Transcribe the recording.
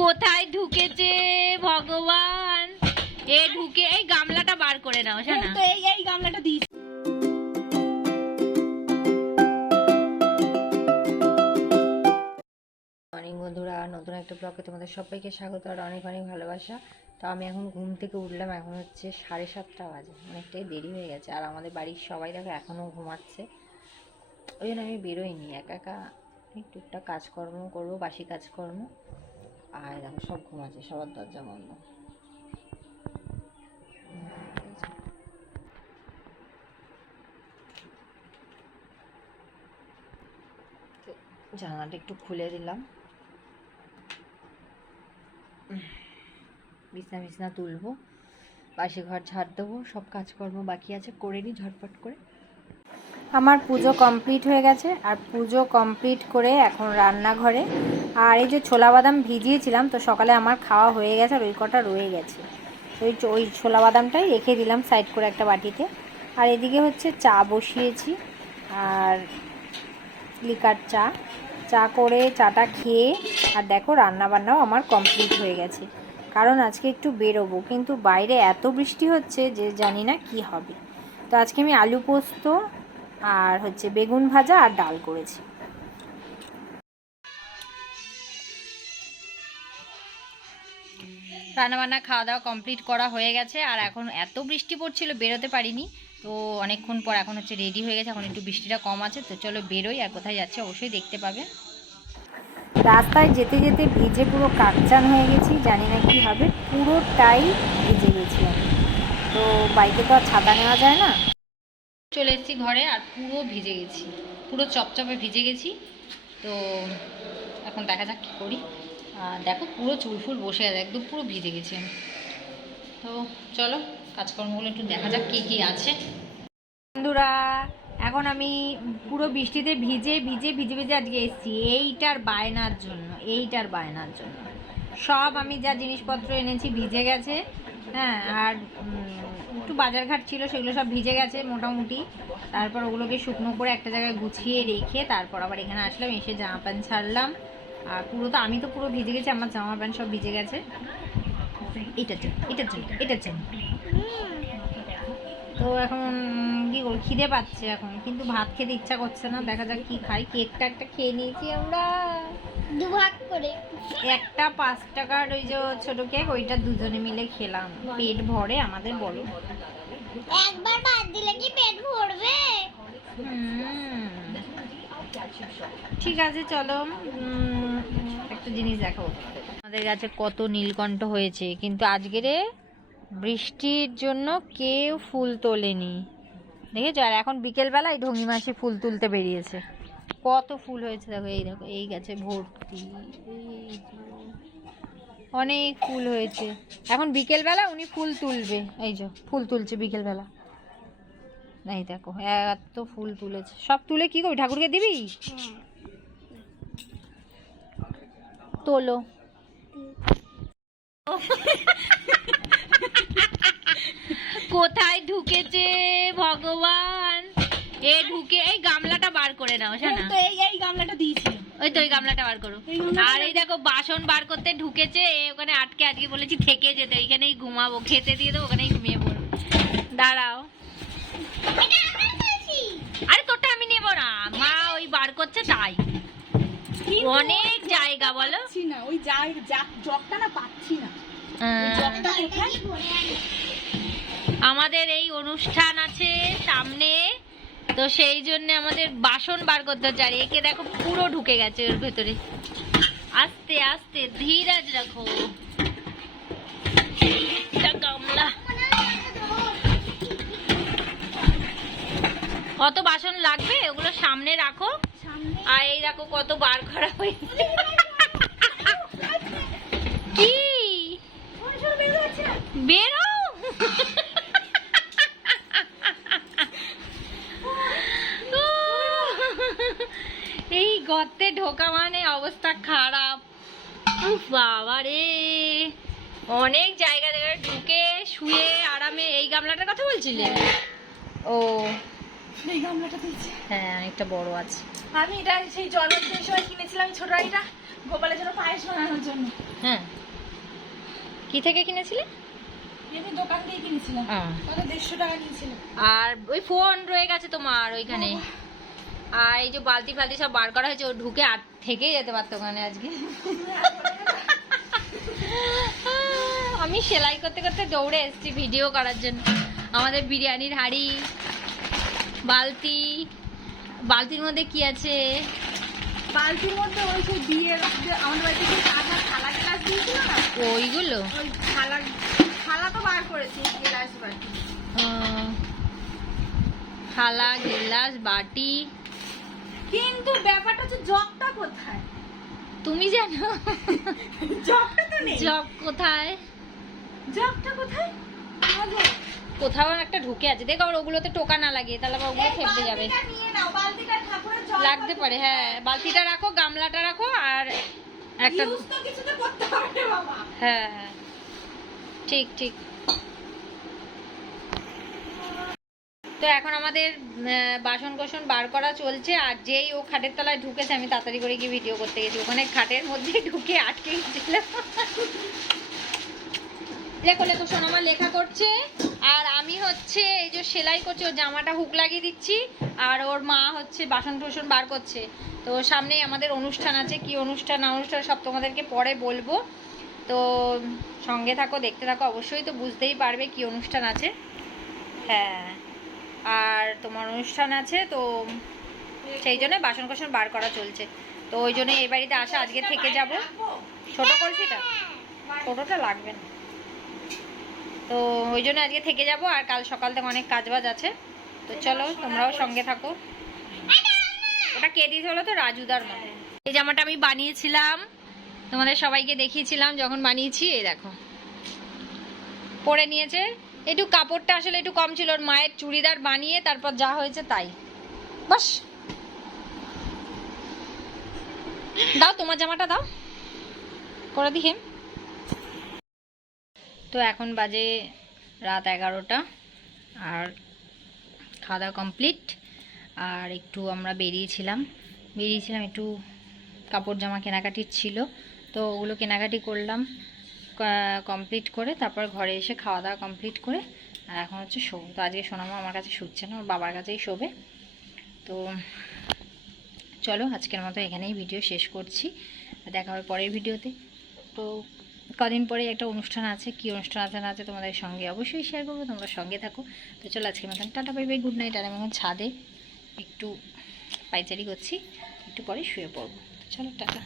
কোথায় ঢুকেছে ভগবান? এ ঢুকে এই গামলাটা বার করে নাও শোনা তো এই এই গামলাটা দিয়েছি মর্নিং বন্ধুরা। নতুন একটা ব্লগে তোমাদের সবাইকে স্বাগত আর অনেক অনেক ভালোবাসা। তো আমি এখন ঘুম থেকে উঠলাম এখন হচ্ছে সাড়ে সাতটা বাজে অনেকটাই দেরি হয়ে গেছে। আর আমাদের বাড়ির সবাই দেখো এখনও ঘুমাচ্ছে। ওই জন্য আমি বেরোইনি একা একা এই টুকটাক কাজকর্ম করব, বাসি কাজকর্ম। আর দেখো সব ঘুমাচ্ছে সবার দরজা বন্ধ। জানালাটা একটু খুলে দিলাম। বিছনা বিছনা তুলবো, বাসি ঘর ঝাড় দেবো, সব কাজকর্ম বাকি আছে, করে নিই ঝটপট করে। আমার পুজো কমপ্লিট হয়ে গেছে, আর পুজো কমপ্লিট করে এখন রান্নাঘরে। আর এই যে ছোলা বাদাম ভিজিয়েছিলাম, তো সকালে আমার খাওয়া হয়ে গেছে আর ওই কটা রয়ে গেছে। ওই ওই ছোলা বাদামটাই রেখে দিলাম সাইড করে একটা বাটিতে। আর এদিকে হচ্ছে চা বসিয়েছি, আর লিকার চা। চা করে চাটা খেয়ে, আর দেখো রান্না বান্নাও আমার কমপ্লিট হয়ে গেছে। কারণ আজকে একটু বেরোবো, কিন্তু বাইরে এত বৃষ্টি হচ্ছে যে জানি না কি হবে। তো আজকে আমি আলু পোস্ত আর হচ্ছে বেগুন ভাজা আর ডাল করেছি। রান্নাবান্না খাওয়া দাওয়া কমপ্লিট করা হয়ে গেছে আর এখন এত বৃষ্টি পড়ছিল বেরোতে পারিনি। তো অনেকক্ষণ পর এখন হচ্ছে রেডি হয়ে গেছে এখন একটু বৃষ্টিটা কম আছে তো চলো বেরোই আর কোথায় যাচ্ছে অবশ্যই দেখতে পাবে। রাস্তায় যেতে যেতে ভিজে পুরো কাকচান হয়ে গেছি জানি না কি হবে পুরোটাই ভিজে গেছি আমি। তো বাইকে তো আর ছাতা নেওয়া যায় না। চলে এসেছি ঘরে আর পুরো ভিজে গেছি। পুরো চপচপে ভিজে গেছি। তো এখন দেখা যাক কী করি। দেখো পুরো চুল ফুল বসে আছে, একদম পুরো ভিজে গেছি আমি। তো চলো কাজকর্মগুলো একটু দেখা যাক কী কী আছে। বন্ধুরা, এখন আমি পুরো বৃষ্টিতে ভিজে ভিজে ভিজে ভিজে আজকে এসেছি। এইটার বায়নার জন্য, এইটার বায়নার জন্য। সব আমি যা জিনিসপত্র এনেছি, ভিজে গেছে। হ্যাঁ আর একটু বাজারঘাট ছিল, সেগুলো সব ভিজে গেছে মোটামুটি। তারপর ওগুলোকে শুকনো করে একটা জায়গায় গুছিয়ে রেখে তারপর আবার এখানে আসলাম, এসে জামা প্যান্ট ছাড়লাম। আর পুরো তো, আমি তো পুরো ভিজে গেছি, আমার জামা প্যান্ট সব ভিজে গেছে। এটার জন্য এটার জন্য, এটার তো এখন কি করব, খিদে পাচ্ছে এখন, কিন্তু ভাত খেতে ইচ্ছা করছে না, দেখা যাক কি খাই। কেকটা একটা খেয়ে নিয়েছি আমরা। দু ভাগ করে। একটা পাঁচ টাকার ওই যে ছোট কেক ওইটা দুজনে মিলে খেলাম। পেট ভরে আমাদের বলো একবার ভাত দিলে কি পেট ভরবে? ঠিক আছে চলো। একটা জিনিস দেখাবো। আমাদের কাছে কত নীলকণ্ঠ হয়েছে কিন্তু আজকেরে বৃষ্টির জন্য কেউ ফুল তোলেনি। দেখেছ? আর এখন বিকেলবেলায় ঢঙ্গি মাসি ফুল তুলতে বেরিয়েছে। কত ফুল হয়েছে দেখো, এই দেখো, এই গাছে ভর্তি অনেক ফুল হয়েছে। এখন বিকেলবেলা উনি ফুল তুলবে, এই যে ফুল তুলছে বিকেলবেলা। এই দেখো, এত ফুল তুলেছে। সব তুলে কি করবি? ঠাকুরকে দিবি? তোলো। কোথায় ঢুকেছে ভগবান? এ ঢুকে, এই গামলাটা বার করে নাও শোনা তো এই গামলাটা দিয়েছি। ওই তো ওই গামলাটা বার করো। আর এই দেখো বাসন বার করতে ঢুকেছে ওখানে আটকে আজকে বলেছি থেকে যেতে ঘুমাবো খেতে দিয়ে দেবো ওখানেই ঘুমিয়ে পড়ব। দাঁড়াও। আরে তোরটা আমি নেব না। মা ওই বার করছে তাই। অনেক জায়গা বলো। না ওই জগটা না পাচ্ছি না। কোথায় আমাদের এই অনুষ্ঠান আছে সামনে। তো সেই জন্য আমাদের বাসন বার করতে হচ্ছে আর একে দেখো পুরো ঢুকে গেছে ওর ভেতরে। আস্তে আস্তে ধীরাজ রাখো। গামলা। কত বাসন লাগবে ওগুলো সামনে রাখো। আর এই দেখো কত বার করা হয়েছে কি বেরো এই গর্তে ঢোকা মানে অবস্থা খারাপ। উফ বাবা রে অনেক জায়গা জায়গায় ঢুকে শুয়ে আরামে এই গামলাটার কথা বলছিলে? ও। এই গামলাটা দিয়েছি হ্যাঁ অনেকটা বড় আছে। আমি এটা সেই জন্মদিনের সময় কিনেছিলাম ছোট গাড়িটা গোপালের জন্য পায়েস বানানোর জন্য। হ্যাঁ। কি থেকে কিনেছিলে? দোকান দিয়ে কিনেছিলাম। কত দেড়শো টাকা নিয়েছিল। আর ওই ফোন রয়ে গেছে তোমার ওইখানে। আর এই যে বালতি ফালতি সব বার করা হয়েছে ও ঢুকে আর থেকেই যেতে পারতো ওখানে আজকে। আমি সেলাই করতে করতে দৌড়ে এসেছি ভিডিও করার জন্য। আমাদের বিরিয়ানির হাঁড়ি বালতি বালতির মধ্যে কি আছে? বালতির মধ্যে ওই সেই বিয়ের আমাদের বাড়িতে যে কাঁচা থালা গ্লাস দিয়েছিল না ওইগুলো? ওই থালা থালা তো বার করেছি গ্লাস বাটি। থালা গিলাস বাটি কিন্তু ব্যাপারটা হচ্ছে জবটা কোথায়? তুমি জানো? জগটা তো নেই। জব কোথায়? জগটা কোথায়? কোথাও একটা ঢুকে আছে। দেখো আবার ওগুলোতে টোকা না লাগে তাহলে আবার ওগুলো খেপতে যাবে। লাগতে পারে হ্যাঁ। বালতিটা রাখো গামলাটা রাখো আর একটা হ্যাঁ হ্যাঁ। ঠিক ঠিক। তো এখন আমাদের বাসন কোসন বার করা চলছে, আর যেই ও খাটের তলায় ঢুকেছে, আমি তাড়াতাড়ি করে গিয়ে ভিডিও করতে গেছি। ওখানে খাটের মধ্যে ঢুকে আটকে গেছিল। লেখো লেখো শোন, আমার লেখা করছে, আর আমি হচ্ছে এই যে সেলাই করছি, ওর জামাটা হুক লাগিয়ে দিচ্ছি, আর ওর মা হচ্ছে বাসন টাসন বার করছে। তো সামনেই আমাদের অনুষ্ঠান আছে, কি অনুষ্ঠান অনুষ্ঠান, সব তোমাদেরকে পরে বলব। তো সঙ্গে থাকো, দেখতে থাকো, অবশ্যই তো বুঝতেই পারবে কি অনুষ্ঠান আছে। হ্যাঁ। আর তোমার অনুষ্ঠান আছে, তো সেই জন্য বাসন কোসন বার করা চলছে। তো ওই জন্য এই বাড়িতে আসা, আজকে থেকে যাব। ছোট কলসিটা? ছোটটা লাগবে না। তো ওই জন্য আজকে থেকে যাব, আর কাল সকাল থেকে অনেক কাজবাজ আছে। তো চলো, তোমরাও সঙ্গে থাকো। ওটা কে দিয়েছে হলো তো? রাজুদার মা। এই জামাটা আমি বানিয়েছিলাম। তোমাদের সবাইকে দেখিয়েছিলাম, যখন বানিয়েছি, এই দেখো। পরে নিয়েছে একটু কাপড়টা আসলে একটু কম ছিল, ওর মায়ের চুড়িদার বানিয়ে তারপর যা হয়েছে তাই। বাস। দাও তোমার জামাটা দাও। করে দিহে তো এখন বাজে রাত এগারোটা, আর খাওয়া দাওয়া কমপ্লিট। আর একটু আমরা বেরিয়েছিলাম। বেরিয়েছিলাম, একটু কাপড় জামা কেনাকাটির ছিল। তো ওগুলো কেনাকাটি করলাম। কমপ্লিট করে তারপর ঘরে এসে খাওয়া দাওয়া কমপ্লিট করে, আর এখন হচ্ছে শোবো তো আজকে সোনামা আমার কাছে শুচ্ছে না, ওর বাবার কাছেই শোবে। তো চলো, আজকের মতো এখানেই ভিডিও শেষ করছি। দেখা হবে পরের ভিডিওতে তো কদিন পরে একটা অনুষ্ঠান আছে। কি অনুষ্ঠান আছে না আছে তোমাদের সঙ্গে অবশ্যই শেয়ার করব, তোমরা সঙ্গে থাকো। তো চলো, আজকের মতন tata bye bye good night আর আমি এখন ছাদে একটু পাইচারি করছি, একটু পরে শুয়ে পড়ব। চলো, টাটা।